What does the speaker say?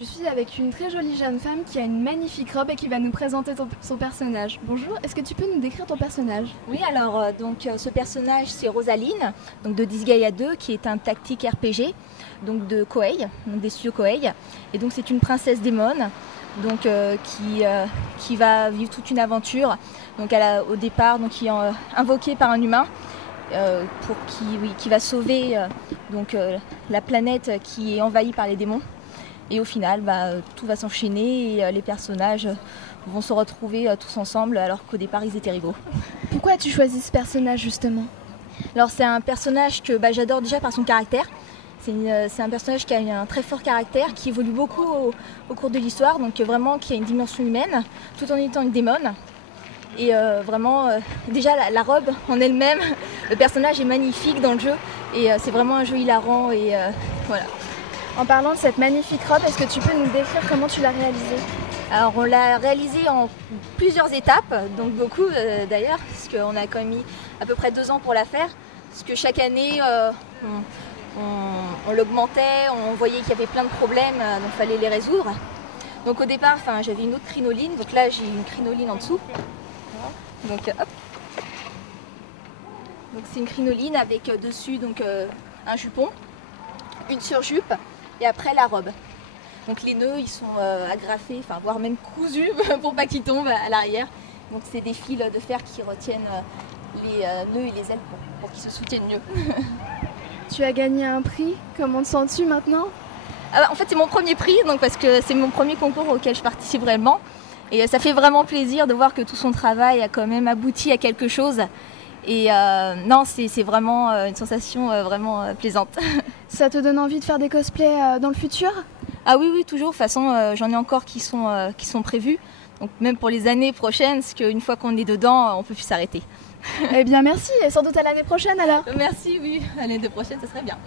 Je suis avec une très jolie jeune femme qui a une magnifique robe et qui va nous présenter son personnage. Bonjour, est-ce que tu peux nous décrire ton personnage? Oui, alors ce personnage c'est Rosaline, donc de Disgaea 2, qui est un tactique RPG, donc de Koei, donc des studios Koei. Et donc c'est une princesse démon, donc qui va vivre toute une aventure. Donc au départ, donc qui est invoquée par un humain qui va sauver la planète qui est envahie par les démons. Et au final, tout va s'enchaîner et les personnages vont se retrouver tous ensemble alors qu'au départ, ils étaient rivaux. Pourquoi as-tu choisi ce personnage justement? Alors c'est un personnage que j'adore déjà par son caractère. C'est un personnage qui a un très fort caractère, qui évolue beaucoup au cours de l'histoire, donc vraiment qui a une dimension humaine, tout en étant une démone. Et déjà la robe en elle-même, le personnage est magnifique dans le jeu et c'est vraiment un jeu hilarant et voilà. En parlant de cette magnifique robe, est-ce que tu peux nous décrire comment tu l'as réalisée? Alors on l'a réalisée en plusieurs étapes, donc beaucoup d'ailleurs, parce qu'on a quand même mis à peu près 2 ans pour la faire, parce que chaque année on l'augmentait, on voyait qu'il y avait plein de problèmes, donc il fallait les résoudre. Donc au départ, j'avais une autre crinoline, donc là j'ai une crinoline en dessous. Donc hop. Donc c'est une crinoline avec dessus un jupon, une surjupe et après la robe. Donc les nœuds ils sont agrafés, voire même cousus pour pas qu'ils tombent à l'arrière. Donc c'est des fils de fer qui retiennent les nœuds et les ailes pour qu'ils se soutiennent mieux. Tu as gagné un prix, comment te sens-tu maintenant? En fait c'est mon premier prix, donc parce que c'est mon premier concours auquel je participe réellement. Et ça fait vraiment plaisir de voir que tout son travail a quand même abouti à quelque chose. Et non, c'est vraiment une sensation vraiment plaisante. Ça te donne envie de faire des cosplays dans le futur? Ah oui, toujours. De toute façon, j'en ai encore qui sont prévus. Donc même pour les années prochaines, parce qu'une fois qu'on est dedans, on ne peut plus s'arrêter. Eh bien merci, et sans doute à l'année prochaine alors. Merci, oui. À l'année prochaine, ça serait bien.